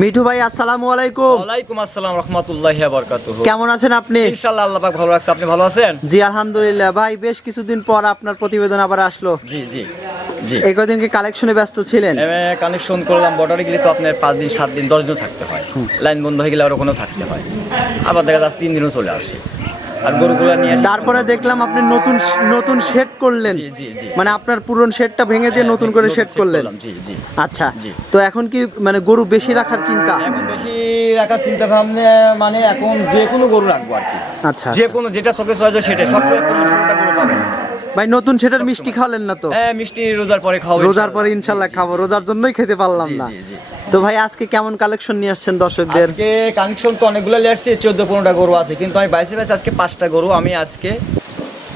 মিঠু ভাই আসসালামু আলাইকুম। ওয়ালাইকুম আসসালাম রাহমাতুল্লাহি ওয়া বারাকাতুহু। কেমন আছেন আপনি? ইনশাআল্লাহ আল্লাহ পাক ভালো রাখছে। আপনি ভালো আছেন? জি আলহামদুলিল্লাহ। ভাই বেশ কিছুদিন পর আপনার প্রতিবেদন আবার আসলো। জি জি জি। এই কদিন কি কালেকশনে ব্যস্ত ছিলেন? কালেকশন করলাম বর্ডারে গেলে তো আপনার পাঁচ দিন সাত দিন দশ দিন থাকতে হয়। লাইন বন্ধ হয়ে গেলে আর ওখানেও থাকতে হয়। আবার দেখা যাচ্ছে তিন দিনও চলে আসে। আর গরুগুলো নিয়ে তারপরে দেখলাম আপনি নতুন নতুন শেড করলেন। মানে আপনার পুরন শেডটা ভেঙে দিয়ে নতুন করে শেড করলেন। আচ্ছা তো এখন কি মানে গরু বেশি রাখার চিন্তা? এখন বেশি রাখার চিন্তা ভাবনা মানে এখন যে কোনো গরু রাখব আর কি। আচ্ছা। যে কোনো যেটা চোখে চয়েছে সেটা সবসময় পনেরো ষোলোটা গরু পাবেন ভাই নতুন শেডের মিষ্টি খাওয়ালেন না তো? হ্যাঁ মিষ্টি রোজার পরে খাওয়াবো রোজার পরে ইনশাল্লাহ খাব। রোজার জন্যই খেতে পারলাম না। তো ভাই আজকে কেমন কালেকশন নিয়ে আসছেন দর্শকদের? আজকে কানেকশন তো অনেকগুলো নিয়ে আসছি চোদ্দ পনেরোটা গরু আছে কিন্তু আমি বাইশে বাইশে আজকে পাঁচটা গরু আমি আজকে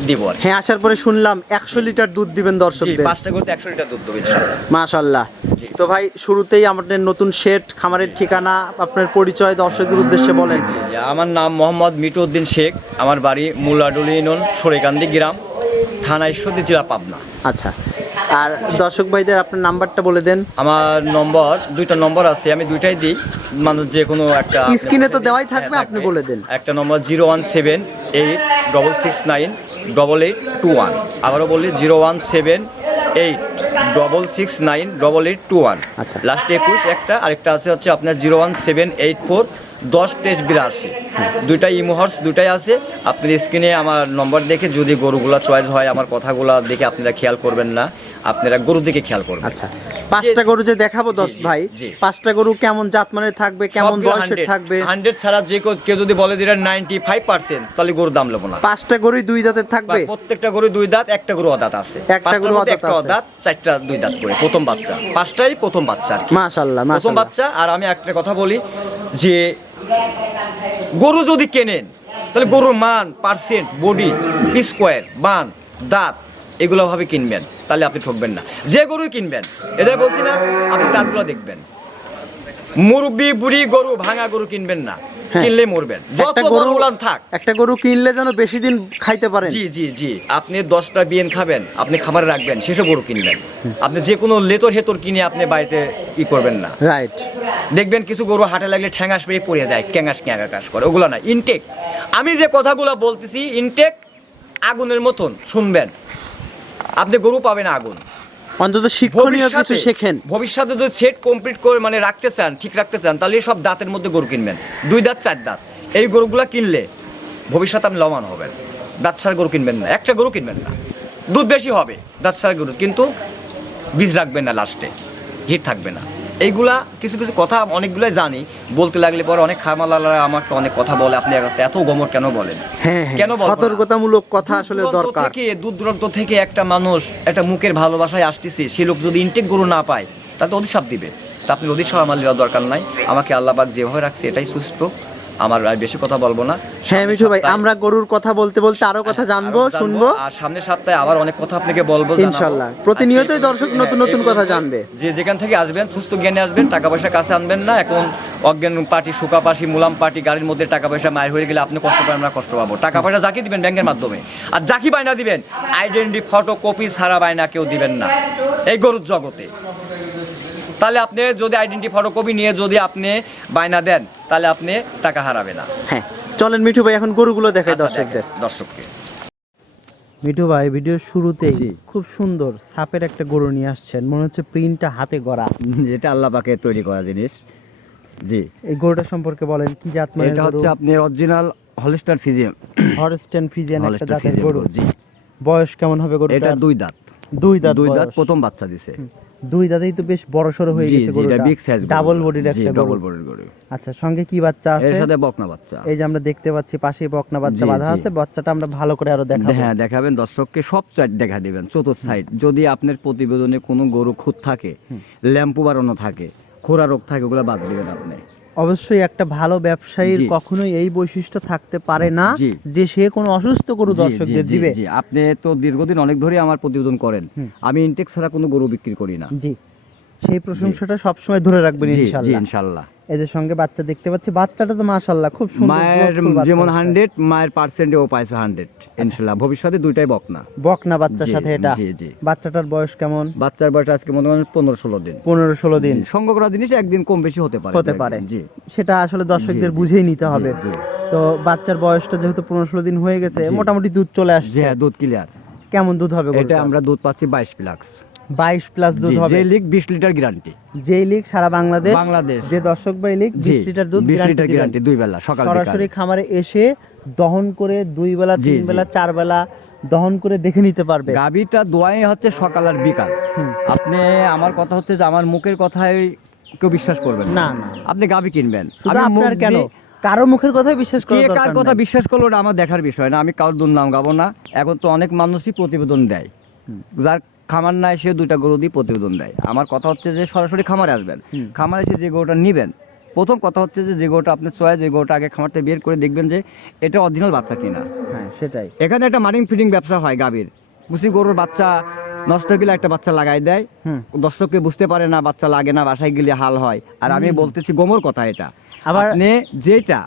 দিব হ্যাঁ আসার পরে শুনলাম একশো লিটার দুধ দিবেন দর্শকদের। পাঁচটা গরুতে একশো লিটার দুধ দেবো ইনশাআল্লাহ। মাশাল্লাহ জি। তো ভাই শুরুতেই আমাদের নতুন শেড খামারের ঠিকানা আপনার পরিচয় দর্শকদের উদ্দেশ্যে বলেন। আমার নাম মোহাম্মদ মিটুদ্দিন শেখ আমার বাড়ি মুলাডুলি ইউনিয়ন সরেকান্দি গ্রাম থানা ঈশ্বরদী জেলা পাবনা। আচ্ছা। আর দর্শক ভাইদের আপনার নাম্বারটা বলে দেন। আমার নম্বর দুইটা নম্বর আছে আমি দুইটাই দিই। মানুষ যে কোনো একটা স্ক্রিনে তো দেওয়াই থাকবে, আপনি বলে দেন। একটা নম্বর zero one seven eight double six nine double eight two one. আবারও বলি zero one seven eight double six nine double eight two one. আচ্ছা। লাস্ট একুশ একটা আরেকটা আছে হচ্ছে আপনার zero one seven eight four দশ তেইশ বিরাশি। দুইটা ইমোহর্স দুইটাই আছে। আপনি স্ক্রিনে আমার নম্বর দেখে যদি গরুগুলা চয়েস হয় আমার কথাগুলা দেখে আপনারা খেয়াল করবেন না। আপনারা গরুর দিকে খেয়াল করবেন। আচ্ছা পাঁচটা গরু যে দেখাবো দশ ভাই পাঁচটা গরু কেমন জাতমানের থাকবে কেমন বয়সের থাকবে? হান্ড্রেড ছাড়া যে কেউ- যদি বলে দিলেন নাইনটি ফাইভ পার্সেন্ট তাহলে গরুর দাম নেব না। পাঁচটা গরুই দুই দাঁতের থাকবে? প্রত্যেকটা গরু দুই দাঁত একটা গরু অদাঁত আছে। একটা গরু অদাঁত আছে। চারটা দুই দাঁত করে প্রথম বাচ্চা। পাঁচটাই প্রথম বাচ্চা আর কি। মাশাল্লাহ প্রথম বাচ্চা আর আমি একটা কথা বলি যে গরু যদি কেনেন তাহলে গরুর মান পার্সেন্ট বডি স্কোয়ার বান দাঁত এগুলো ভাবে কিনবেন। তাহলে আপনি ঠকবেন না। যে গরুই কিনবেন এদের বলছি না আপনি দাঁতগুলো দেখবেন। মুরব্বি বুড়ি গরু ভাঙা গরু কিনবেন না হ্যাঁ। কিনলে মরবেন। যত গরু উলান থাক। একটা গরু কিনলে যেন বেশি দিন খাইতে পারেন। জি জি জি। আপনি দশটা বিয়েন খাবেন আপনি খামারে রাখবেন সেসব গরু কিনবেন। আপনি যে কোনো লেতর হেতর কিনে আপনি বাড়িতে ই করবেন না। রাইট দেখবেন কিছু গরু হাটে লাগলে ঠ্যাঙাস পেয়ে পড়ে দেয় ক্যাঙাস ক্যাঙাকাস করে। ওগুলো না ইনটেক আমি যে কথাগুলো বলতেছি ইনটেক আগুনের মতন শুনবেন। আপনি গরু পাবেন আগুন। অন্তত শিক্ষণীয় কিছু শেখেন। ভবিষ্যতে যদি সেট কমপ্লিট করে মানে রাখতে চান ঠিক রাখতে চান তাহলে সব দাঁতের মধ্যে গরু কিনবেন। দুই দাঁত চার দাঁত। এই গরুগুলা কিনলে ভবিষ্যতে আপনি লমান হবেন। দাঁত ছাড়া গরু কিনবেন না। একটা গরু কিনবেন না। দুধ বেশি হবে দাঁত ছাড়া গরু। কিন্তু বীজ রাখবেন না লাস্টে। হিট থাকবে না। এইগুলা কিছু কিছু কথা অনেকগুলাই জানি। বলতে লাগলে পরে অনেক খামালালারা আমাকে অনেক কথা বলে আপনি এত গমর কেন বলেন? হ্যাঁ হ্যাঁ কেন সতর্কতামূলক কথা আসলে দরকার। থেকে দূর দূরান্ত থেকে একটা মানুষ একটা মুখের ভালোবাসায় আসতেছে সে লোক যদি ইনটেক গরু না পায় তাতে অধিসাপ দিবে। তা আপনি অধিসাপ আমার দেওয়ার দরকার নাই। আমাকে আল্লাহবাক যেভাবে রাখছে এটাই সুস্থ। আমার আর বেশি কথা বলব না। হ্যাঁ মিঠু ভাই আমরা গরুর কথা বলতে বলতে আরও কথা জানব শুনব। আর সামনের সপ্তাহে আবার অনেক কথা আপনাকে বলব জানাব। ইনশাল্লাহ। প্রতিনিয়তই দর্শক নতুন নতুন হ্যাঁ, কথা জানবে। যে যেখান থেকে আসবেন সুস্থ জ্ঞানে আসবেন টাকা পয়সা কাছে আনবেন না। এখন অজ্ঞান পার্টি সুকা পাশি মুলাম পার্টি গাড়ির মধ্যে টাকা পয়সা মায়ের হয়ে গেলে আপনি কষ্ট পাবেন আমরা কষ্ট পাবো। টাকা পয়সা যাকে দিবেন ব্যাংকের মাধ্যমে। আর যাকে বায়না দিবেন আইডেন্টি ফটো কপি ছাড়া বায়না কেউ দিবেন না। এই গরুর জগতে। তাহলে আপনি যদি আইডেন্টি ফটো কপি নিয়ে যদি আপনি বায়না দেন তাহলে আপনি টাকা হারাবে না। হ্যাঁ চলেন মিঠু ভাই এখন গরুগুলো দেখাই আচ্ছা, দর্শকদের। দর্শককে। মিঠু ভাই ভিডিওর শুরুতেই খুব সুন্দর সাপের একটা গরু নিয়ে আসছেন। মনে হচ্ছে প্রিন্টটা হাতে গড়া। এটা আল্লাহ পাকে তৈরি করা জিনিস। জি। এই গরুটা সম্পর্কে বলেন কি জাত মানের এটা হচ্ছে আপনার original Holstein Friesian Holstein Friesian একটা জাতের গরু। জি। বয়স কেমন হবে গরুটা এটা দুই দাঁত। দুই দাঁত দুই দাঁত প্রথম বাচ্চা দিছে। দুই দাঁতেই তো বেশ বড় সড়ো হয়ে গেছে গরুটা। বিগ সাইজ ডাবল বডির একটা ডাবল বডির গরু। আচ্ছা সঙ্গে কি বাচ্চা আছে? এর সাথে বকনা বাচ্চা। এই যে আমরা দেখতে পাচ্ছি পাশে বকনা বাচ্চা বাঁধা আছে। বাচ্চাটা আমরা ভালো করে আরও দেখাবো। হ্যাঁ দেখাবেন দর্শককে সব সাইড দেখা দিবেন চতুর সাইড যদি আপনার প্রতিবেদনে কোনো গরু খুঁত থাকে ল্যাম্পু বাড়ানো থাকে খোরা রোগ থাকে ওগুলো বাদ দিবেন আপনি। অবশ্যই একটা ভালো ব্যবসায়ীর কখনোই এই বৈশিষ্ট্য থাকতে পারে না যে সে কোনো অসুস্থ গরু দর্শকদের দিবে। আপনি তো দীর্ঘদিন অনেক ধরে আমার প্রতিবেদন করেন। আমি ইনটেক ছাড়া কোনো গরু বিক্রি করি না। জি। সেই প্রশংসাটা সবসময় ধরে রাখবেন জি ইনশাআল্লাহ যে সঙ্গে বাচ্চা দেখতে পাচ্ছি। বাচ্চাটা তো মাশাআল্লাহ খুব সুন্দর মায়ের যেমন হচ্ছে। হান্ড্রেড মায়ের পার্সেন্টে ও পাইছে হান্ড্রেড ইনশাল্লাহ ভবিষ্যতে দুইটাই বকনা। বকনা বাচ্চার সাথে এটা। জি, জি। বাচ্চাটার বয়স কেমন? বাচ্চার বয়স আজকে মনে করেন পনেরো ষোলো দিন। পনেরো ষোলো দিন। সঙ্গ করা জিনিস একদিন কম বেশি হতে পারে। হতে পারে। জি। সেটা আসলে দর্শকদের। বুঝেই নিতে হবে। তো বাচ্চার বয়সটা যেহেতু পনেরো ষোলো দিন হয়ে গেছে মোটামুটি দুধ চলে আসছে। হ্যাঁ দুধ ক্লিয়ার কেমন দুধ হবে এটা আমরা দুধ পাচ্ছি বাইশ প্লাক্স। বাইশ প্লাস দুধ হবে। বিশ লিটার গ্যারান্টি যেই সারা বাংলাদেশ বাংলাদেশ। যে দর্শক বিশ লিটার দুধ বিশ লিটার গ্যারান্টি দুই বেলা সকাল সরাসরি খামারে এসে দহন করে দুই বেলা তিন বেলা চার বেলা দহন করে দেখে নিতে পারবে। গাবিটা দোয়াই হচ্ছে সকাল আর বিকাল। আপনি আমার কথা হচ্ছে যে আমার মুখের কথায় কেউ বিশ্বাস করবেন না। না আপনি গাবি কিনবেন। আপনার কেন? কারও মুখের কথাই বিশ্বাস কে করার কার কথা বিশ্বাস করল ওটা আমার দেখার বিষয় না। আমি কারোর দুর্নাম গাবো না। এখন তো অনেক মানুষই প্রতিবেদন দেয়। যার খামার নাই এসে দুইটা গরু দিয়ে প্রতিবেদন দেয়। আমার কথা হচ্ছে যে সরাসরি খামারে আসবেন। খামারে এসে যে গরুটা নেবেন প্রথম কথা হচ্ছে যে যে গরুটা আপনি চয়েস যে গরুটা আগে খামারতে বের করে দেখবেন যে এটা অরিজিনাল বাচ্চা কিনা। হ্যাঁ সেটাই। এখানে একটা মারিং ফিডিং ব্যবসা হয় গাভীর। বুঝি গরুর বাচ্চা নষ্ট গেলে একটা বাচ্চা লাগাই দেয়। দর্শককে বুঝতে পারে না বাচ্চা লাগে না বাসায় গেলে হাল হয়। আর আমি বলতেছি গোমর কথা এটা। আবার- আপনি যেটা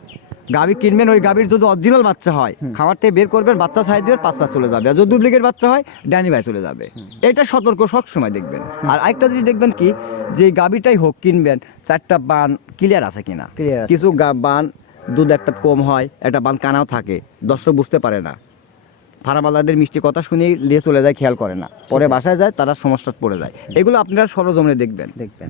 গাভি কিনবেন ওই গাভীর যদি অরিজিনাল বাচ্চা হয় খাবার থেকে বের করবেন বাচ্চা ছাই দিবেন পাঁচ পাঁচ চলে যাবে। আর যদি ডুপ্লিকেট বাচ্চা হয় ডানি ভাই চলে যাবে। এটা সতর্ক সব সময় দেখবেন আর আরেকটা জিনিস দেখবেন কি যে গাভীটাই হোক কিনবেন চারটা বান ক্লিয়ার আছে কিনা। কিছু বান দুধ একটা কম হয় একটা বান কানাও থাকে। দর্শক বুঝতে পারে না। ফার্মালাদের মিষ্টি কথা শুনে নিয়ে চলে যায় খেয়াল করে না। পরে বাসায় যায় তারা সমস্যা পড়ে যায়। এগুলো আপনারা সরজমে দেখবেন। দেখবেন।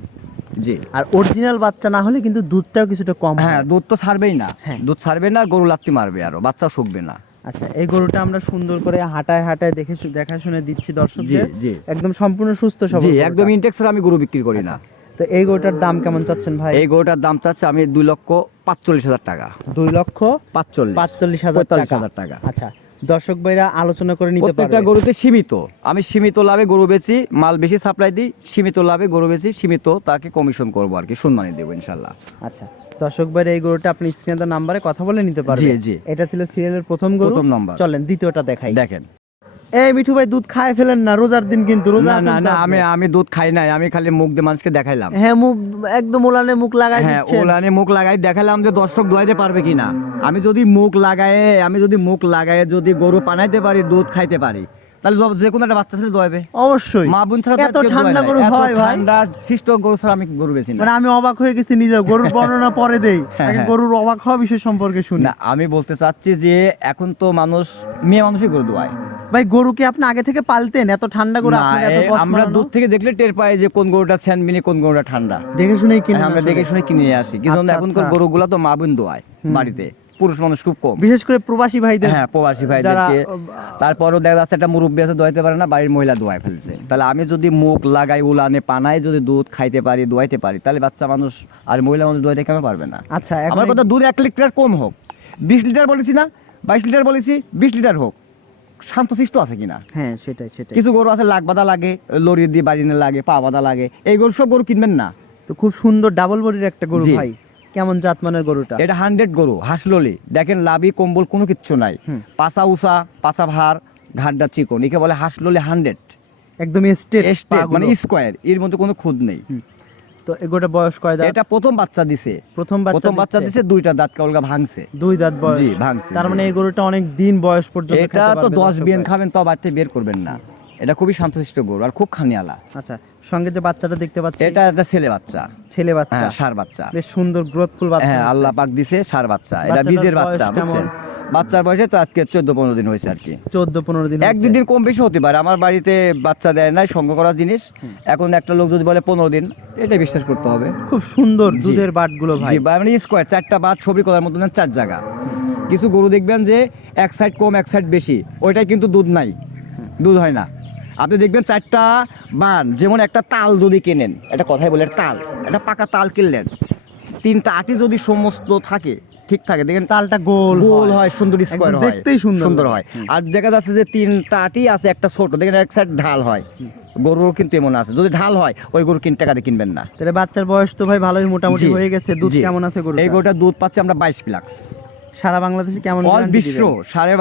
জি। আর অরিজিনাল বাচ্চা না হলে কিন্তু দুধটাও কিছুটা কম হ্যাঁ। দুধ তো ছাড়বেই না। হ্যাঁ। দুধ ছাড়বে না গরু লাত্তি মারবে আরও বাচ্চা শুকবে না। আচ্ছা এই গরুটা আমরা সুন্দর করে হাঁটায় হাঁটায় দেখে শু- দেখাশুনে দিচ্ছি দর্শকদের। একদম সম্পূর্ণ সুস্থ সবল জি একদম ইনটেক্স আমি গরু বিক্রি করি না। তো এই গরুটার দাম কেমন চাচ্ছেন ভাই? এই গরুটার দাম চাচ্ছে আমি দুই লক্ষ পাঁচচল্লিশ হাজার টাকা। দুই লক্ষ পাঁচচল্লিশ পাঁচচল্লিশ হাজার টাকা। আচ্ছা দর্শক ভাইরা আলোচনা করে নিতে প্রত্যেকটা পারবে। গরুতে সীমিত। আমি সীমিত লাভে গরু বেচি মাল বেশি সাপ্লাই দিই সীমিত লাভে গরু বেচি সীমিত তাকে কমিশন করব আর কি সম্মানী দেবো ইনশাল্লাহ। আচ্ছা দর্শক ভাইরা এই গরুটা আপনি স্ক্রিনে নাম্বারে কথা বলে নিতে পারবেন। জি, জি। এটা ছিল সিরিয়ালের প্রথম গরু। প্রথম নাম্বার চলেন দ্বিতীয়টা দেখাই। দেখেন। এই মিঠু ভাই দুধ খায় ফেলেন না রোজার দিন কিন্তু রোজা না না? আমি আমি দুধ খাই নাই আমি খালি মুখ দিয়ে মানুষকে দেখাইলাম। হ্যাঁ মুখ একদম ওলানে মুখ লাগাই হ্যাঁ ওলানে মুখ লাগাই দেখালাম যে দর্শক দোয়াইতে পারবে কিনা। আমি যদি মুখ লাগায়ে আমি যদি মুখ লাগায় যদি গরু পানাইতে পারি দুধ খাইতে পারি। তাহলে যে কোনো একটা বাচ্চা ছেলে দোয়াবে। অবশ্যই। মা বোন ছাড়া এত ঠান্ডা গরু হয় ভাই। ঠান্ডা সৃষ্ট গরু ছাড়া আমি গরু বেশি মানে আমি অবাক হয়ে গেছি নিজে গরুর বর্ণনা পরে দেই। হ্যাঁ, আগে হ্যাঁ। গরুর অবাক হওয়া বিষয় সম্পর্কে শুনি। না আমি বলতে চাচ্ছি যে এখন তো মানুষ মেয়ে মানুষই গরু দোয়ায়। ভাই গরু কি আপনি আগে থেকে পালতেন? এত ঠান্ডা গরু আপনার এত এ- আমরা? দূর থেকে দেখলে টের পাই যে কোন গরুটা স্যানবিনি কোন গরুটা ঠান্ডা। দেখে শুনেই কিনে হ্যাঁ, আমরা দেখে শুনে কিনে আসি। কিন্তু আচ্ছা, এখনকার আচ্ছা। গরুগুলা তো মা বোন দোয়ায়। বাড়িতে। পুরুষ মানুষ খুব কম। বিশেষ করে প্রবাসী ভাইদের হ্যাঁ প্রবাসী ভাইদেরকে। তারপরও দেখা যাচ্ছে একটা মুরব্বী আছে দোয়াইতে পারে না বাড়ির মহিলা দোয়াই ফেলছে। তাহলে আমি যদি মুখ লাগাই উলানে পানায় যদি দুধ খাইতে পারি দোয়াইতে পারি তাহলে বাচ্চা মানুষ আর মহিলা মানুষ দোয়াইতে কেন পারবে না? আচ্ছা আমার কথা দুধ এক লিটার কম হোক। বিশ লিটার বলেছি না বাইশ লিটার বলেছি বিশ লিটার হোক। শান্তশিষ্ট আছে কিনা? হ্যাঁ সেটাই সেটাই। কিছু গরু আছে লাখ বাদা লাগে লরি দিয়ে বাড়ি লাগে পা বাদা লাগে এই গরু সব গরু কিনবেন না। তো খুব সুন্দর ডাবল বডির একটা গরু ভাই। কেমন জাতমানের গরুটা? এটা হান্ড্রেড গরু হাসললি। দেখেন লাভি কম্বল কোনো কিচ্ছু নাই। পাছা উষা পাছা ভার ঘাটটা চিকন। একে বলে হাসললি হান্ড্রেড একদম স্টেট মানে স্কোয়ার এর মধ্যে কোনো খুদ নেই। তো এই গরুটা বয়স কয় দাঁত? এটা প্রথম বাচ্চা দিছে। প্রথম বাচ্চা প্রথম বাচ্চা দিছে দুইটা দাঁত ভাঙছে। দুই দাঁত বয়স। জি, ভাঙছে, তার মানে এই গরুটা অনেক দিন বয়স পর্যন্ত এটা তো পারবে দশ দর্শক বিয়ান খাবেন তো বাচ্চা বের করবেন না। এটা খুবই শান্তশিষ্ট গরু আর খুব খানিয়ালা। আচ্ছা সঙ্গে যে বাচ্চাটা দেখতে পাচ্ছি। এটা একটা ছেলে বাচ্চা। ছেলে বাচ্চা। হ্যাঁ সার বাচ্চা। বেশ সুন্দর গ্রোথফুল বাচ্চা হ্যাঁ আল্লাহ পাক দিছে সার বাচ্চা। এটা বীজের বাচ্চা বুঝছেন? বাচ্চার বয়সে তো আজকে চোদ্দ পনেরো দিন হয়েছে আর কি। চোদ্দ পনেরো দিন এক দুই দিন কম বেশি হতে পারে। আমার বাড়িতে বাচ্চা দেয় নাই সংগ্রহ করার জিনিস। এখন একটা লোক যদি বলে পনেরো দিন এটা বিশ্বাস করতে হবে। খুব সুন্দর। দুধের বাটগুলো ভাই। বা- মানে স্কোয়ার চারটা বাট ছবি করার মতন চার জায়গা। কিছু গরু দেখবেন যে এক সাইড কম এক সাইড বেশি। ওইটাই কিন্তু দুধ নাই। দুধ হয় না। আপনি দেখবেন চারটা বান যেমন একটা তাল যদি কেনেন একটা কথাই বলে তাল একটা পাকা তাল কিনলেন তিনটা আটি যদি সমস্ত থাকে ঠিক থাকে দেখেন তালটা গোল গোল হয়। সুন্দর স্কোয়ার হয়। দেখতেই সুন্দর সুন্দর হয়। আর দেখা যাচ্ছে যে তিনটা আটি আছে একটা ছোট দেখেন এক সাইড ঢাল হয়। গরুর কিন্তু এমন আছে যদি ঢাল হয় ওই গরু কিন টাকা দিয়ে কিনবেন না। তাহলে বাচ্চার বয়স তো ভাই ভালোই মোটামুটি হয়ে গেছে দুধ কেমন আছে গরু এই গরুটার দুধ পাচ্ছে আমরা বাইশ প্লাক্স। সারা বাংলাদেশে কেমন অল বিশ্ব? সাড়ে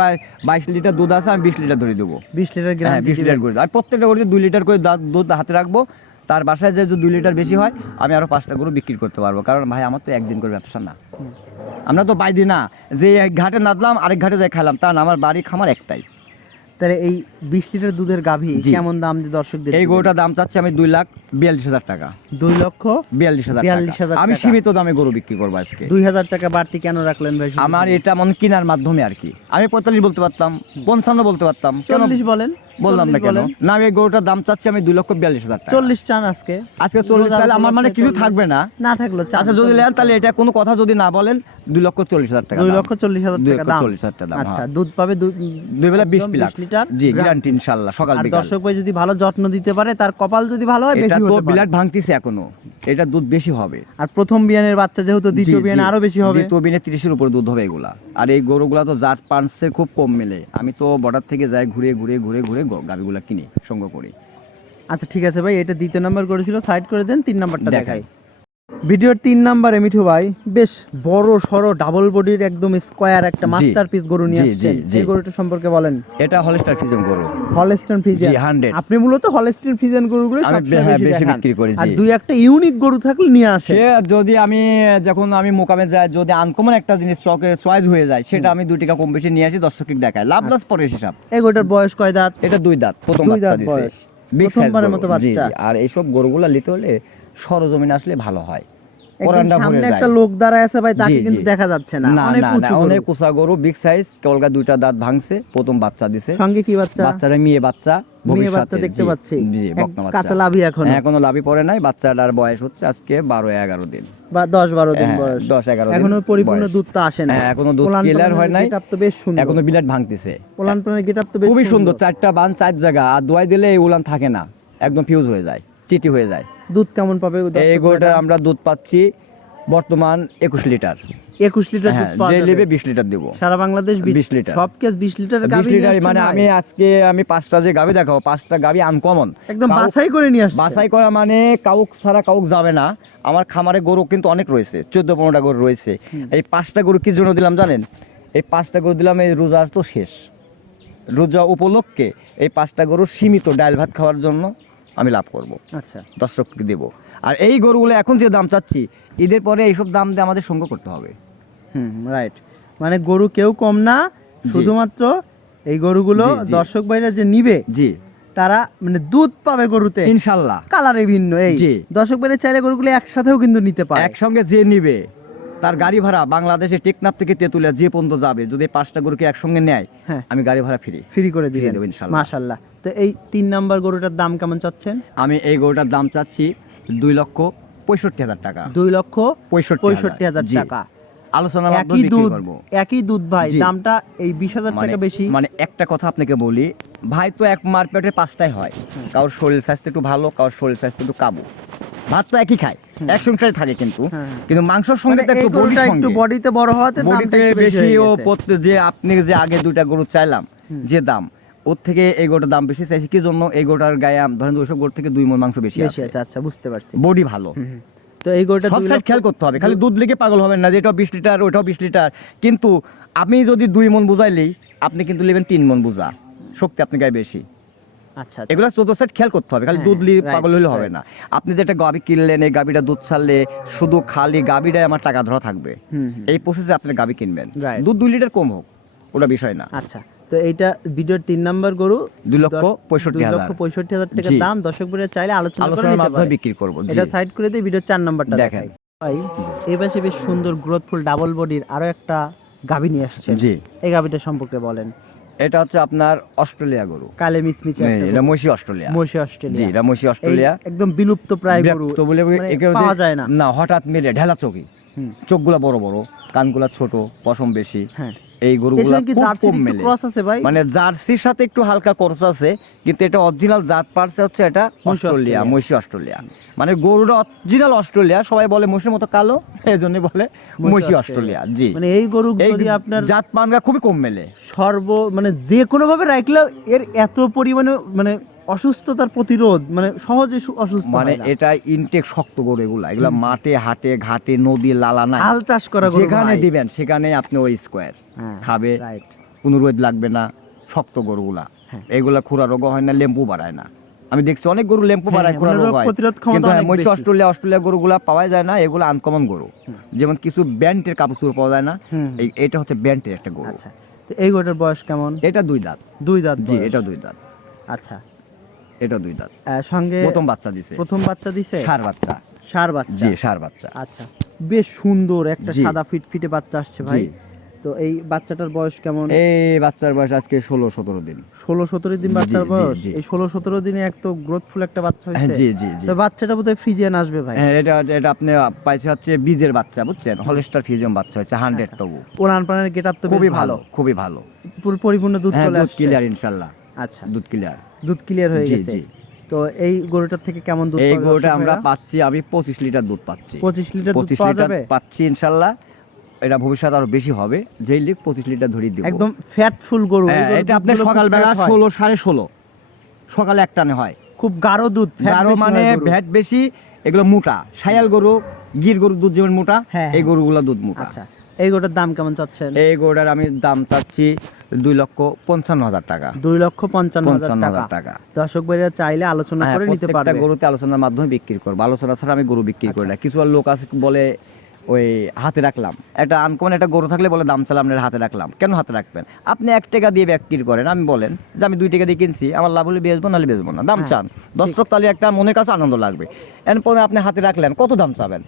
বাইশ লিটার দুধ আছে আমি বিশ লিটার ধরে দেবো। 20 লিটার হ্যাঁ বিশ লিটার করে আর প্রত্যেকটা গরুতে দুই লিটার করে দুধ হাতে রাখব। তার বাসায় যে দুই লিটার বেশি হয় আমি আরও পাঁচটা গরু বিক্রি করতে পারব। কারণ ভাই আমার তো একদিন করে ব্যবসা না। আমরা তো বাই দিই না। যে এক ঘাটে নাদলাম আরেক ঘাটে যাই খাইলাম তা না আমার বাড়ি খামার একটাই। তাহলে এই বিশ লিটার দুধের গাভী জি। কেমন দাম দিয়ে দর্শকদের এই দিবেন? গরুটার দাম চাচ্ছি আমি দুই লাখ বিয়াল্লিশ হাজার টাকা দুই লক্ষ বিয়াল্লিশ হাজার 42,000 টাকা। আমি সীমিত দামে গরু বিক্রি করব আজকে দুই হাজার টাকা বাড়তি কেন রাখলেন ভাই শুধু? আমার এটা মনে কেনার মাধ্যমে আর কি আমি পঁয়তাল্লিশ বলতে পারতাম পঞ্চান্ন বলতে পারতাম কেন চল্লিশ বলেন বললাম না কেন? না আমি গরুটার দাম চাচ্ছি আমি দুই লক্ষ বিয়াল্লিশ হাজার টাকা। চল্লিশ চান আজকে। আজকে চল্লিশ তাহলে আমার মানে কিছু থাকবে না। না থাকল আচ্ছা যদি নেন তাহলে এটা কোনো কথা যদি না বলেন দুই লক্ষ চল্লিশ হাজার টাকা দুই লক্ষ চল্লিশ হাজার দুই লক্ষ চল্লিশ হাজার টাকা আচ্ছা হ্যাঁ। দুধ পাবে দুই বেলা বিশ প্লাস লিটার জি গ্যারান্টি ইনশাল্লাহ সকাল বিকাল। দর্শক ভাই যদি ভালো যত্ন দিতে পারে তার কপাল যদি ভালো হয় বেশি তো হতে পারে। বিলাট ভাঙতিছে এখনও। এটা দুধ বেশি হবে। আর প্রথম বিয়ানের বাচ্চা যেহেতু দ্বিতীয় বিয়ানে। আরও বেশি হবে। দ্বিতীয় বিনে তিরিশের উপর দুধ হবে এগুলা। আর এই গরুগুলা তো জাত পান্সে খুব কম মেলে। আমি তো বর্ডার থেকে যাই ঘুরে ঘুরে ঘুরে ঘুরে গাভিগুলা কিনি সঙ্গ করি আচ্ছা ঠিক আছে ভাই এটা দ্বিতীয় নাম্বার করেছিল সাইড করে দেন তিন নাম্বারটা দেখাই। ভিডিওর তিন নাম্বারে মিঠু ভাই বেশ বড় সড়ো ডাবল বডির একদম স্কোয়ার একটা। মাস্টারপিস গরু নিয়ে আসছেন। এই গরুটা সম্পর্কে বলেন। এটা হলস্টার ফিজম গরু। হলস্টেন ফ্রিজেন জি, 100 আপনি মূলত হলস্টেন ফ্রিজেন গরুগুলো সবসময় হ্যাঁ, বেশি বিক্রি করি, আর দুই একটা ইউনিক গরু থাকলে নিয়ে আসে সে যদি আমি যখন আমি মোকামে যাই যদি আনকমন একটা জিনিস চকে চয়েস হয়ে যায় সেটা আমি দুই টাকা কম বেশি নিয়ে আসি দর্শককে দেখাই। লাভ লস পরে হিসাব এই গরুটার বয়স কয় দাঁত? এটা দুই দাঁত প্রথম বাচ্চা দাঁত দিছে। প্রথমবারের মতো বাচ্চা। আর এইসব গরুগুলা নিতে হলে সরজমিনে আসলে ভালো হয়। একটা লোক দাঁড়ায় আছে ভাই তাকে কিন্তু দেখা যাচ্ছে না। অনেক। অনেক গরু বিগ সাইজ দুইটা দাঁত ভাঙছে প্রথম বাচ্চা দিছে। সঙ্গে কি বাচ্চা? বাচ্চারা মেয়ে বাচ্চা মেয়ে বাচ্চা দেখতে পাচ্ছি। জি এক বকনা বাচ্চা। কাঁচা লাভই এখন। হ্যাঁ, এখনও লাভই পড়ে নাই। বাচ্চাটার বয়স হচ্ছে আজকে বারো এগারো দিন। বা দশ বারো দিন হ্যাঁ, বয়স। দশ এগারো দিন এখনও পরিপূর্ণ আসে না। হ্যাঁ, এখনও দুধ পোলান হয় নাই। গেটআপ তো বেশ সুন্দর। এখনও বিলাট ভাঙতেছে। প্রাণের গেটআপ তো বেশ খুবই সুন্দর। চারটা বান চার জায়গা। আর দোয়াই দিলে এই উলান থাকে না। একদম ফিউজ হয়ে যায়। চিটি হয়ে যায়। দুধ কেমন পাবে এই গরুটার আমরা দুধ পাচ্ছি বর্তমান একুশ লিটার। একুশ লিটার হ্যাঁ যে। নেবে বিশ লিটার দেবো। সারা বাংলাদেশ 20 লিটার। সব কেস বিশ লিটার বিশ লিটার মানে আমি আজকে আমি পাঁচটা যে গাবি দেখাবো পাঁচটা গাবি আনকমন একদম বাছাই করে নিয়ে আসছে। বাছাই করা মানে কাউক ছাড়া কাউক যাবে না। আমার খামারে গরু কিন্তু অনেক রয়েছে চোদ্দ পনেরোটা গরু রয়েছে। এই পাঁচটা গরু কি জন্য দিলাম জানেন? এই পাঁচটা গরু দিলাম এই রোজা তো শেষ। রোজা উপলক্ষে এই পাঁচটা গরু সীমিত ডাল ভাত খাওয়ার জন্য আমি লাভ করব। আচ্ছা। দর্শককে দেব। আর এই গরুগুলো এখন যে দাম চাচ্ছি ঈদের পরে এইসব দাম দিয়ে আমাদের সঙ্গ করতে হবে। হুম রাইট মানে গরু কেউ কম না শুধুমাত্র এই গরুগুলো। দর্শক ভাইরা যে নিবে জি। তারা মানে দুধ পাবে গরুতে। ইনশাল্লাহ। কালারে ভিন্ন এই। জি। দর্শক ভাইরা চাইলে গরুগুলো একসাথেও কিন্তু নিতে পারে। একসঙ্গে যে নিবে তার গাড়ি ভাড়া বাংলাদেশে টেকনাফ থেকে তেতুলিয়া যে পর্যন্ত যাবে যদি পাঁচটা গরুকে একসঙ্গে নেয় হ্যাঁ। আমি গাড়ি ভাড়া ফ্রি। ফ্রি করে দিয়ে দেবো ইনশাল্লাহ। মাশাল্লাহ। তো এই তিন নাম্বার গরুটার দাম কেমন চাচ্ছেন? আমি এই গরুটার দাম চাচ্ছি দুই লক্ষ পঁয়ষট্টি হাজার টাকা। দুই লক্ষ পঁয়ষট্টি হাজার টাকা। মাধ্যমে একই দুধ একই দুধ ভাই দামটা এই বিশ হাজার মানে টাকা বেশি। মানে একটা কথা আপনাকে বলি ভাই তো এক পাঁচটাই হয়। কারোর শরীর স্বাস্থ্য একটু ভালো কারোর শরীর স্বাস্থ্য একটু কাবু। ভাত তো একই খায় এক সংসারে থাকে কিন্তু। হ্যাঁ। কিন্তু মাংসের সঙ্গে মানে একটু বডিতে বড় হওয়াতে দামটা বেশি ও পড়তে- যে আপনি যে আগে দুইটা গরু চাইলাম যে দাম ওর থেকে এই গরুটার দাম বেশি চাইছি। কি জন্য? এই গরুটার গায়ে ধরেন ওইসব গরু থেকে দুই মন মাংস বেশি আছে। আচ্ছা বুঝতে পারছি। বডি ভালো। তো এই গরুটা সব সাইড খেয়াল করতে হবে। খালি দুধ লেগে পাগল হবেন না যে এটাও বিশ লিটার ওটাও বিশ লিটার। কিন্তু আপনি যদি দুই মন বুঝাইলেই আপনি কিন্তু নেবেন তিন মন বুঝা। শক্তি আপনি গায়ে বেশি। আচ্ছা। এগুলো চোদ্দ সাইড খেয়াল করতে হবে। খালি হ্যাঁ, দুধ লিয়ে পাগল হলে হবে না। আপনি যেটা গাবি কিনলেন এই গাবিটা দুধ ছাড়লে শুধু খালি গাবিটাই আমার টাকা ধরা থাকবে। এই প্রসেসে আপনি গাবি কিনবেন। দুধ দুই লিটার কম হোক ওটা বিষয় না। আচ্ছা। তো এইটা ভিডিওর তিন নাম্বার গরু দুই লক্ষ পঁয়ষট্টি লক্ষ পঁয়ষট্টি হাজার টাকা দাম দর্শক বলে চাইলে আলোচনা আলোচনার মাধ্যমে বিক্রি করব এটা সাইড করে দিয়ে চার নাম্বারটা দেখেন। দেখাই। ভাই এই পাশে বেশ সুন্দর গ্রোথফুল ডাবল বডির আরও একটা গাভী নিয়ে আসছে জি। এই গাভীটা সম্পর্কে বলেন। এটা হচ্ছে আপনার অস্ট্রেলিয়া গরু। কালে মিচমিচে একটা এটা। মসি অস্ট্রেলিয়া। মহিষী জি এটা মসি অস্ট্রেলিয়া। একদম বিলুপ্ত প্রায় গরু। তো বলে মানে পাওয়া যায় না। না হঠাৎ মিলে ঢেলা চোখি। চোখগুলা বড় বড় কানগুলা ছোট পশম বেশি। হ্যাঁ। এই গরুগুলা খুব কম মেলে। ক্রস আছে ভাই? মানে জার্সির সাথে একটু হালকা কোর্স আছে কিন্তু এটা অরিজিনাল জাত পার্সে হচ্ছে এটা অস্ট্রেলিয়া। মহিষী অস্ট্রেলিয়া। মানে গরুটা অরিজিনাল অস্ট্রেলিয়া সবাই বলে মহিষের মতো কালো এই জন্য বলে মহিষী অস্ট্রেলিয়া। জি। মানে এই গরু যদি আপনার জাত পানগা খুবই কম মেলে। সর্ব মানে যে কোনো ভাবে রাখলেও এর এত পরিমাণে মানে অসুস্থতার প্রতিরোধ মানে সহজে অসুস্থ মানে এটা ইনটেক শক্ত গরু এগুলা। এগুলা মাঠে হাটে ঘাটে নদী লালা নাই। হাল চাষ করা যেখানে দিবেন সেখানে আপনি ওই স্কোয়ার খাবে. কোনো রোদ লাগবে না শক্ত গরুগুলা। হ্যাঁ। এগুলা খুরা রোগ হয় না লেম্বু বাড়ায় না। আমি দেখছি অনেক গরু লেম্পো বাড়ায় হ্যাঁ, খোরা মানে রোগ হয়। কিন্তু মহিষ অস্ট্রেলিয়া অস্ট্রেলিয়া গরুগুলা পাওয়া যায় না এগুলো আনকমন গরু। যেমন কিছু ব্যান্ডের কাপড় পাওয়া যায় না এটা হচ্ছে ব্যান্ডের একটা গরু। আচ্ছা। এই গরুটার বয়স কেমন? এটা দুই দাঁত। দুই দাঁত জি এটা দুই দাঁত। আচ্ছা। এটা দুই দাঁত। সঙ্গে প্রথম বাচ্চা দিছে। প্রথম বাচ্চা দিছে? সার বাচ্চা। সার বাচ্চা? জি সার বাচ্চা। আচ্ছা। বেশ সুন্দর একটা। সাদা ফিটফিটে বাচ্চা আসছে ভাই। তো এই বাচ্চাটার বয়স কেমন? এই বাচ্চার বয়স আজকে ষোলো সতেরো দিন। ষোলো সতেরো দিন বাচ্চার বয়স? এই ষোলো সতেরো দিনে এক তো গ্রোথফুল একটা বাচ্চা হ্যাঁ, হয়েছে। জি জি তো বাচ্চাটা বোধহয় ফ্রিজিয়ান আসবে ভাই। হ্যাঁ এটা এটা আপনি পাইছে হচ্ছে বীজের বাচ্চা বুঝছেন? হলস্টার ফিজিয়াম বাচ্চা হচ্ছে হান্ড্রেড আচ্ছা। তবু। ওলান পানের গেট আপ তো খুবই ভালো। খুবই ভালো। পরিপূর্ণ দুধ হ্যাঁ চলে ক্লিয়ার ইনশাল্লাহ। আচ্ছা। দুধ ক্লিয়ার দুধ ক্লিয়ার হয়ে গেছে। তো এই গরুটার থেকে কেমন দুধ এই গরুটা আমরা পাচ্ছি আমি পঁচিশ লিটার দুধ পাচ্ছি। পঁচিশ লিটার দুধ পাওয়া যাবে? পাচ্ছি ইনশাল্লাহ। এটা ভবিষ্যৎ আরও বেশি হবে। যেই লিগ পঁচিশ লিটার ধরিয়ে দিব। একদম ফ্যাটফুল গরু। হ্যাঁ, এটা আপনি সকালবেলা fat হয়। ষোলো সাড়ে ষোলো। সকালে এক টানে হয়। খুব গাঢ় দুধ গাঢ় মানে ভ্যাট বেশি এগুলো মোটা। সায়াল গরু গির গরুর দুধ যেমন মোটা হ্যাঁ, এই হ্যাঁ। গরুগুলো দুধ মোটা। আচ্ছা। এই গরুটার দাম কেমন চাচ্ছেন? এই গরুটার আমি দাম চাচ্ছি দুই লক্ষ পঞ্চান্ন হাজার টাকা। দুই লক্ষ পঞ্চান্ন হাজার টাকা। দর্শক ভাইরা চাইলে আলোচনা হ্যাঁ, করে নিতে পারবে। গরুতে আলোচনার মাধ্যমে বিক্রি করব। আলোচনা ছাড়া আমি গরু বিক্রি করি না। আচ্ছা। কিছু লোক আছে বলে ওই হাতে রাখলাম। একটা আনকমন একটা গরু থাকলে বলে দাম চালাম আপনার হাতে রাখলাম। কেন হাতে রাখবেন? আপনি এক টাকা দিয়ে বিক্রি করেন আমি বলেন যে আমি দুই টাকা দিয়ে কিনছি আমার লাভ হলে বেচবো নাহলে বেচবো না। দাম হ্যাঁ, চান। দর্শক তাহলে একটা মনের কাছে আনন্দ লাগবে। এরপরে আপনি হাতে রাখলেন কত দাম চাবেন?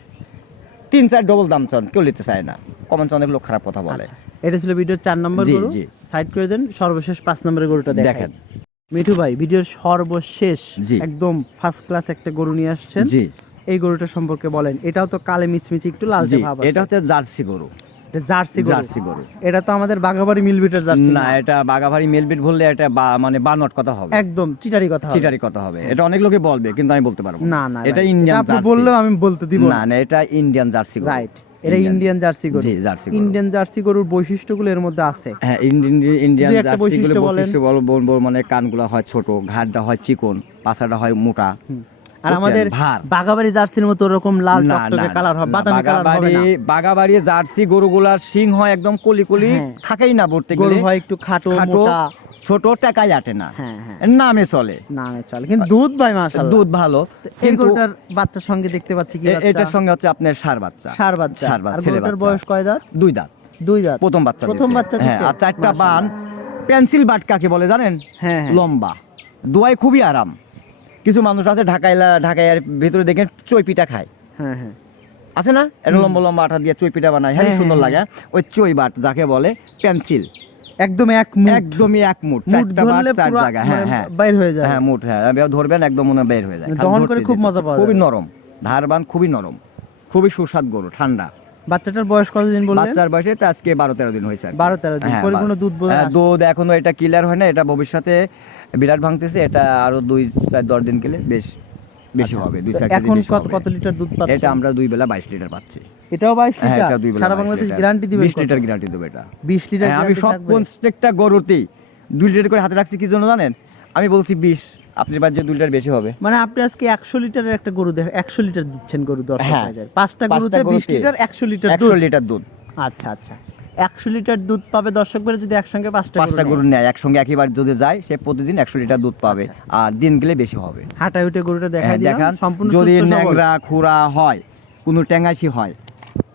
তিন চার ডবল দাম চান কেউ নিতে চায় না। কমন অনেক লোক খারাপ কথা বলে। আচ্ছা, এটা ছিল ভিডিওর চার নম্বর জি, গরু। জি। সাইড করে দেন সর্বশেষ পাঁচ নম্বরের গরুটা দেখেন। মিঠু ভাই ভিডিওর সর্বশেষ একদম ফার্স্ট ক্লাস একটা গরু নিয়ে আসছেন। জি। এই গরুটা সম্পর্কে বলেন। এটাও তো কালে মিচমিচি একটু লালচে ভাব এটা হচ্ছে জার্সি গরু। এটা জার্সি জার্সি গরু। এটা তো আমাদের মিলবিটার জার্সি না এটা মেলবিট বললে এটা মানে বানট কথা হবে। একদম চিটারি কথা চিটারি কথা হবে। এটা অনেক লোকে বলবে কিন্তু আমি বলতে পারব না। না এটা. ইন্ডিয়ান আপনি বললেও আমি বলতে দিব না। না এটা ইন্ডিয়ান জার্সি গরু। রাইট এটা ইন্ডিয়ান। জার্সি গরু। জি জার্সি গরু। ইন্ডিয়ান জার্সি গরুর বৈশিষ্ট্যগুলো এর মধ্যে আছে। হ্যাঁ ইন্ডিয়ান জার্সি গুলো বৈশিষ্ট্য বল মানে কানগুলো হয় ছোট ঘাটটা হয় চিকন পাছাটা হয় মোটা। আর আমাদের ভার। বাঘাবাড়ি জার্সির মতো ওরকম লাল টকটকে কালার হবে বাদামি কালার হবে না। বাগাবাড়ি জার্সি গরুগুলার সিং হয় একদম কলি কলি হ্যাঁ। থাকেই না বলতে গরু হয় একটু খাটো মোটা। ছোট টাকায় আটে না। হ্যাঁ হ্যাঁ। নামে চলে। না আমি চলে কিন্তু দুধ ভাই মাশাআল্লাহ। দুধ ভালো কিন্তু গরুটার বাচ্চার সঙ্গে দেখতে পাচ্ছি কি বাচ্চা? এটার সঙ্গে হচ্ছে আপনার সার বাচ্চা। সার বাচ্চা। ষাঁড় বাচ্চা, বাচ্চা। বয়স কয় দাঁত? দুই দাঁত। দুই দাঁত। প্রথম বাচ্চা প্রথম বাচ্চা হ্যাঁ? আর চারটা বান পেন্সিল বাট কাকে বলে জানেন? হ্যাঁ হ্যাঁ। লম্বা। দোয়ায় খুবই আরাম। কিছু মানুষ আছে ঢাকায় ঢাকায় ভিতরে দেখেন চই পিঠা খায়। হ্যাঁ হ্যাঁ। আছে না? এটা লম্বা লম্বা আঠা দিয়ে চই পিঠা বানায়। হ্যাঁ সুন্দর হ্যাঁ, লাগে। ওই চই বাট যাকে বলে পেন্সিল। একদম এক মুঠ। একদমই এক মুঠ। চারটা চার জায়গা হ্যাঁ মানে হ্যাঁ। বাইর হয়ে যায়। হ্যাঁ মুঠ হ্যাঁ। ধরবেন একদম মনে বের হয়ে যায়। মানে দহন করে খুব মজা পাওয়া খুবই নরম। ধারবান খুবই নরম। খুবই সুস্বাদ গরু ঠান্ডা। বাচ্চাটার বয়স কতদিন বললেন? বাচ্চার বয়সে তো আজকে বারো তেরো দিন হয়েছে আর কি। বারো তেরো দিন। পরিপূর্ণ দুধ দুধ এখনও এটা ক্লিয়ার হয় না এটা ভবিষ্যতে বিরাট ভাঙতেছে এটা আরও দুই চার দশ দিন গেলে বেশ বেশি হবে দুই চার আচ্ছা। এখন কত কত লিটার দুধ পাচ্ছে এটা আমরা দুই বেলা বাইশ লিটার পাচ্ছি। এটাও বাইশ হ্যাঁ লিটার? এটা দুই বেলা সারা বাংলাদেশ গ্যারান্টি দিবেন 20 লিটার গ্যারান্টি দেবো এটা। বিশ লিটার হ্যাঁ, আমি সব প্রত্যেকটা গরুতেই দুই লিটার করে হাতে রাখছি কি জন্য জানেন? আমি বলছি বিশ আপনি এবার যে দুই লিটার বেশি হবে। মানে আপনি আজকে একশো লিটারের একটা গরু দেখ একশো লিটার দিচ্ছেন গরু দশ হ্যাঁ। পাঁচটা গরুতে পাঁচটা বিশ গরুতে লিটার একশো লিটার একশো দুধ? লিটার দুধ। আচ্ছা আচ্ছা। একশো লিটার দুধ পাবে দর্শক বলে যদি একসঙ্গে পাঁচটা পাঁচটা গরু নেয় একসঙ্গে একইবার যদি যায় সে প্রতিদিন একশো লিটার দুধ পাবে। আর দিন গেলে বেশি হবে। হাঁটায় উঠে গরুটা হ্যাঁ, দেখান। সম্পূর্ণ যদি। ন্যাংরা খুরা হয় কোনো ট্যাঙ্গাইশি হয়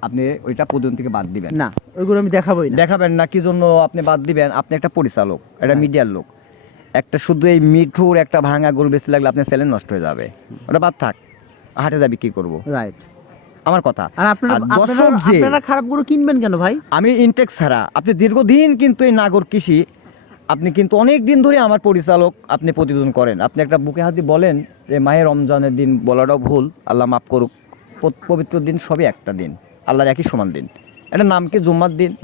আপনি ওইটা প্রতিদিন থেকে বাদ দিবেন। না ওই গরু আমি দেখাবোই দেখাবেন না কি জন্য আপনি বাদ দিবেন? আপনি একটা পরিচালক একটা হ্যাঁ। মিডিয়ার লোক। একটা শুধু এই মিঠুর একটা ভাঙা গরু বেশি লাগলে আপনার চ্যালেঞ্জ নষ্ট হয়ে যাবে। ওটা বাদ থাক হাটে যাবি কি করব। রাইট আমার কথা। আপনারা দর্শক যে- আপনারা খারাপ গরু কিনবেন কেন ভাই? আমি ইনটেক ছাড়া। আপনি দীর্ঘদিন কিন্তু এই নাগর কৃষি আপনি কিন্তু অনেক দিন ধরে আমার পরিচালক আপনি প্রতিবেদন করেন। আপনি একটা বুকে হাতি বলেন যে মায়ের রমজানের দিন বলাটাও ভুল। আল্লাহ মাফ করুক। পবিত্র দিন সবই একটা দিন। আল্লাহর একই সমান দিন। এটা নাম কি? জুম্মার দিন?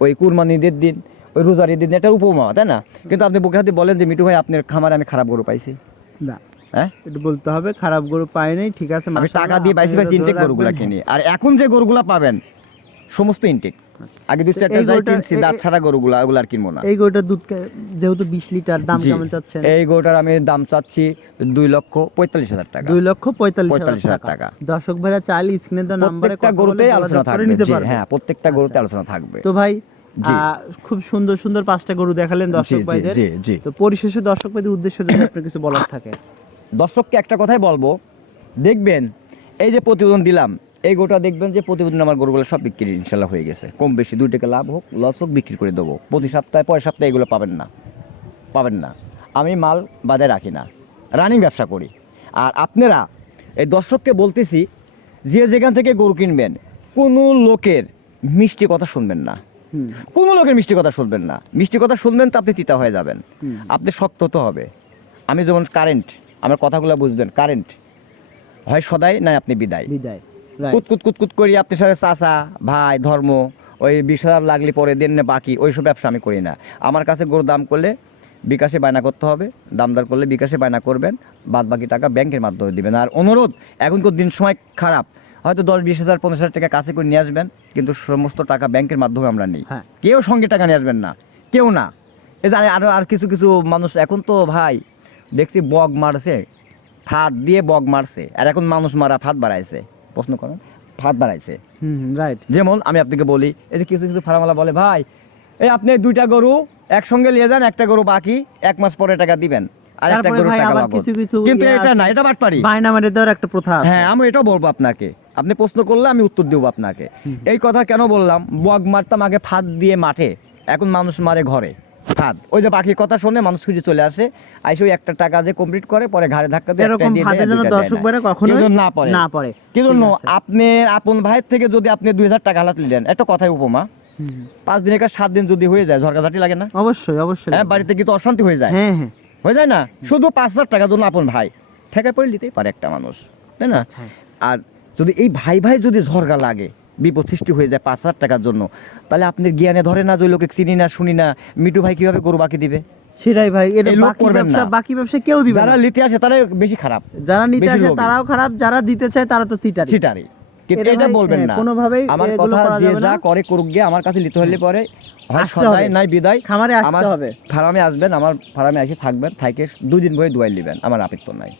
ওই কুরবানি ঈদের দিন? ওই রোজার ঈদের দিন? এটা উপমা তাই না? কিন্তু আপনি বুকে হাতি বলেন যে মিটু ভাই আপনার খামারে আমি খারাপ গরু পাইছি। না। হ্যাঁ? একটু বলতে হবে খারাপ গরু পাই নাই ঠিক আছে আমি টাকা দিয়ে পাইছি এটা ইনটেক গরুগুলা। কিনি। আর এখন যে গরুগুলা পাবেন সমস্ত ইনটেক আগে দুই তো চারটা যাই কিনছি দাঁত ছাড়া গরুগুলা ওগুলা আর কিনবো না। এই গরুটার দুধ যেহেতু বিশ লিটার দাম কেমন চাচ্ছেন? এই গরুটার আমি দাম চাচ্ছি দুই লক্ষ পঁয়তাল্লিশ হাজার টাকা। দুই লক্ষ পঁয়তাল্লিশ পঁয়তাল্লিশ হাজার হাজার টাকা। দর্শক ভাইরা চাইলে স্ক্রিনের দেওয়া নাম্বারে প্রত্যেকটা গরুতেই আলোচনা থাকবে। হ্যাঁ প্রত্যেকটা গরুতে আচ্ছা। আলোচনা থাকবে। তো ভাই। খুব সুন্দর সুন্দর পাঁচটা গরু দেখালেন দর্শক ভাইদের। তো পরিশেষে দর্শক ভাইদের উদ্দেশ্যে যদি আপনার কিছু বলার থাকে। দর্শককে একটা কথাই বলব দেখবেন এই যে প্রতিবেদন দিলাম এই গোটা দেখবেন যে প্রতিবেদন আমার গরুগুলো সব বিক্রি ইনশাল্লাহ হয়ে গেছে। কম বেশি দুই টাকা লাভ হোক লস হোক বিক্রি করে দেবো। প্রতি সপ্তাহে পরের সপ্তাহে এগুলো পাবেন না পাবেন না। আমি মাল বাদে রাখি না রানিং ব্যবসা করি। আর আপনারা এই দর্শককে বলতেছি যে যেখান থেকে গরু কিনবেন কোনো লোকের মিষ্টি কথা শুনবেন না। কোনো লোকের মিষ্টি কথা শুনবেন না। মিষ্টি কথা শুনবেন তো আপনি তিতা হয়ে যাবেন। আপনি শক্ত হতে হবে। আমি যেমন কারেন্ট আমার কথাগুলো বুঝবেন। কারেন্ট হয় সদাই না আপনি বিদায়। বিদায়। রাইট কুত কুত কুত কুত করি আপনার সাথে চাচা ভাই ধর্ম ওই বিশ হাজার লাগলে পরে দেন না বাকি ওইসব ব্যবসা আমি করি না। আমার কাছে গরুর দাম করলে বিকাশে বায়না করতে হবে দামদার করলে বিকাশে বায়না করবেন বাদ বাকি টাকা ব্যাংকের মাধ্যমে দিবেন। আর অনুরোধ এখন তো দিন সময় খারাপ হয়তো দশ বিশ হাজার পঞ্চাশ হাজার টাকা কাছে করে নিয়ে আসবেন কিন্তু সমস্ত টাকা ব্যাংকের মাধ্যমে আমরা নিই। হ্যাঁ। কেউ সঙ্গে টাকা নিয়ে আসবেন না কেউ না। এ যে আরও আর কিছু কিছু মানুষ এখন তো ভাই দেখছি বগ মারছে ফাঁদ দিয়ে বগ মারছে। আর এখন মানুষ মারা ফাঁদ বাড়াইছে। প্রশ্ন করেন ফাঁদ বাড়াইছে। রাইট যেমন আমি আপনাকে বলি এই যে কিছু কিছু ফার্মালা বলে ভাই এই আপনি দুইটা গরু একসঙ্গে নিয়ে যান একটা গরু বাকি এক মাস পরে টাকা দিবেন আর একটা গরু টাকা কিন্তু ইয়ে এটা না এটা বাটপারি। বায়না মানে দেওয়ার একটা প্রথা হ্যাঁ আমি এটাও বলব আপনাকে। আপনি প্রশ্ন করলে আমি উত্তর দেবো আপনাকে। এই কথা কেন বললাম? বগ মারতাম আগে ফাঁদ দিয়ে মাঠে এখন মানুষ মারে ঘরে। ফাঁদ ওই যে পাখির কথা শুনে মানুষ খুঁজে চলে আসে আইসে ওই একটা টাকা যে কমপ্লিট করে পরে ঘাড়ে ধাক্কা দিয়ে একটা এরকম দিয়ে দেয়, যেন দর্শক না। ভাইরা কখনো না পড়ে। না পড়ে। কি জন্য। আপনার আপন ভাইয়ের থেকে যদি আপনি দুই হাজার টাকা হালাত নিলেন একটা কথাই উপমা। পাঁচ দিনের কাজ সাত দিন যদি হয়ে যায় ঝরকাঝাটি লাগে না? অবশ্যই অবশ্যই। হ্যাঁ বাড়িতে কিন্তু অশান্তি হয়ে যায়। হ্যাঁ হ্যাঁ। হয়ে যায় না? শুধু পাঁচ হাজার টাকার জন্য আপন ভাই। ঠেকায় পড়ে নিতেই পারে একটা মানুষ তাই না? আচ্ছা। আর যদি এই ভাই ভাই যদি ঝরগা লাগে বিপদ সৃষ্টি হয়ে যায় পাঁচ হাজার টাকার জন্য। তাহলে আপনি জ্ঞানে ধরে না যে লোকে চিনি না শুনি না মিটু ভাই কীভাবে গরু বাকি দিবে? সেটাই ভাই এটা বাকি ব্যবসা বাকি ব্যবসা কেউ দিবে যারা নিতে আসে তারা বেশি খারাপ যারা নিতে আসে তারাও খারাপ যারা দিতে চায় তারা তো সিটারি। সিটারি। কিন্তু এটা বলবেন না। কোনোভাবেই আমার কথা যে যা করে করুক গিয়ে আমার কাছে লিতে হলে পরে হয় সদাই নাই বিদায় খামারে আসতে হবে। ফার্মে আসবেন আমার ফার্মে এসে থাকবেন দিন পরে দুয়াই নেবেন আমার আপত্তি নাই।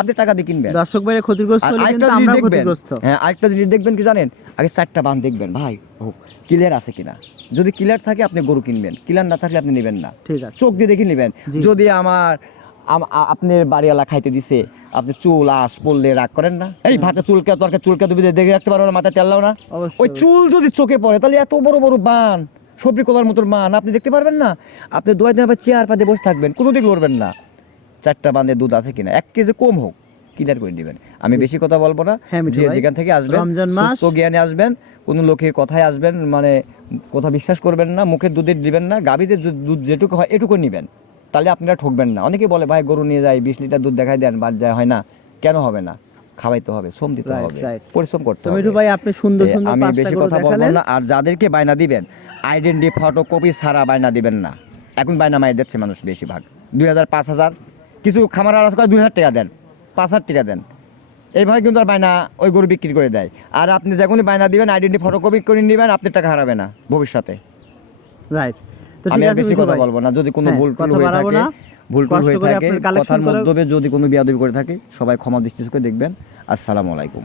আপনি টাকা দিয়ে কিনবেন। দর্শক ভাইয়ের ক্ষতিগ্রস্ত হলে আরেকটা কিন্তু জিনিস আমরা দেখবেন ক্ষতিগ্রস্ত। হ্যাঁ আরেকটা জিনিস দেখবেন কি জানেন? আগে চারটা বান দেখবেন ভাই হোক ক্লিয়ার আছে কিনা? যদি ক্লিয়ার থাকে আপনি গরু কিনবেন ক্লিয়ার না থাকলে আপনি নেবেন না। ঠিক আছে। চোখ দিয়ে দেখে নেবেন। যদি আমার আপনার বাড়িওয়ালা খাইতে দিছে। আপনি চুল আস পড়লে রাগ করেন না। এই ভাতে চুলকে তরকা চুলকে তুমি দেখে রাখতে পারো না মাথায় তেললাও না। ওই চুল যদি চোখে পড়ে তাহলে এত বড় বড় বান সবজি কলার মতো বান আপনি দেখতে পারবেন না? আপনি দোয়াই দিন আবার চেয়ার পাতে বসে থাকবেন কোনো দিক লড়বেন না। চারটা বান্ধে দুধ আছে কিনা? এক কেজি কম হোক ক্লিয়ার করে দিবেন। আমি বেশি কথা বলব না। হ্যাঁ, যে যেখান থেকে আসবেন। সুস্থ জ্ঞানে আসবেন কোনো লোকের কথায় আসবেন মানে কথা বিশ্বাস করবেন না মুখের দুধের দিবেন না গাভীদের দুধ যেটুকু হয় এটুকু নেবেন। তাহলে আপনারা ঠকবেন না। অনেকে বলে ভাই গরু নিয়ে যায় বিশ লিটার দুধ দেখাই দেন বাদ যায় হয় না। কেন হবে না? খাওয়াইতে হবে শ্রম দিতে হবে পরিশ্রম করতে হবে। ভাই আপনি সুন্দর সুন্দর আমি বেশি কথা বলব না আর যাদেরকে বায়না দিবেন আইডেন্টি ফটো কপি ছাড়া বায়না দিবেন না। এখন বায়না মাই দিচ্ছে মানুষ বেশিরভাগ। দুই হাজার পাঁচ হাজার কিছু খামার আর আছে দুই হাজার টাকা দেন পাঁচ হাজার টাকা দেন। এইভাবে কিন্তু আর বায়না ওই গরু বিক্রি করে দেয়। আর আপনি যখনই বায়না দিবেন আইডেন্টি ফটো কপি করে নেবেন আপনি টাকা হারাবে না ভবিষ্যতে। রাইট আমি আর বেশি কথা বলব না। যদি কোনো হ্যাঁ, ভুল টুল হয়ে থাকে। ভুল টুল হয়ে থাকে কথার মধ্যে যদি কোনো বিয়াদবি করে থাকে সবাই ক্ষমা দৃষ্টি চোখে দেখবেন। আসসালামু আলাইকুম।